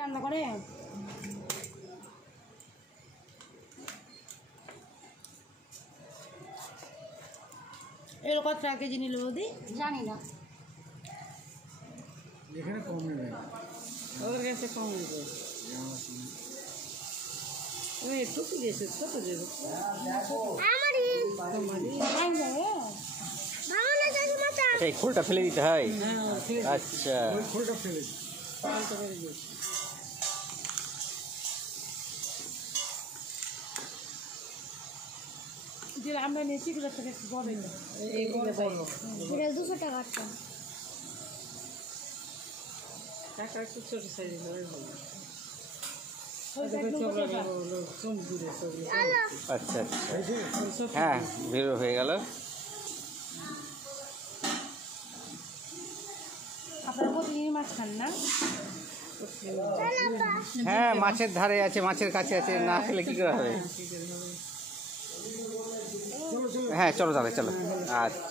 রান্না করে এর কত টাকা কেজি নিল বৌদি জানি না, এখানে কম নেবে, ওদের কাছে কম নেবে। আমি একটু কি দিয়েছি কত দেবো এই খোলটা ফেলে দিতে হয়। আচ্ছা ওই খোলটা ফেলে দিই। যে আমরা নিয়েছি এগুলো থেকে বড় এইগুলো বড় 200 টাকা টাকা একটু ছোট সাইজের হবে ভালো। আচ্ছা হ্যাঁ বেরো হয়ে গেল। আপনারা প্রতিদিন মাছ খান না? হ্যাঁ মাছের ধারে আছে, মাছের কাছে আছে, না খেলে কি করে হবে। হ্যাঁ চলো তাহলে চলো। আচ্ছা।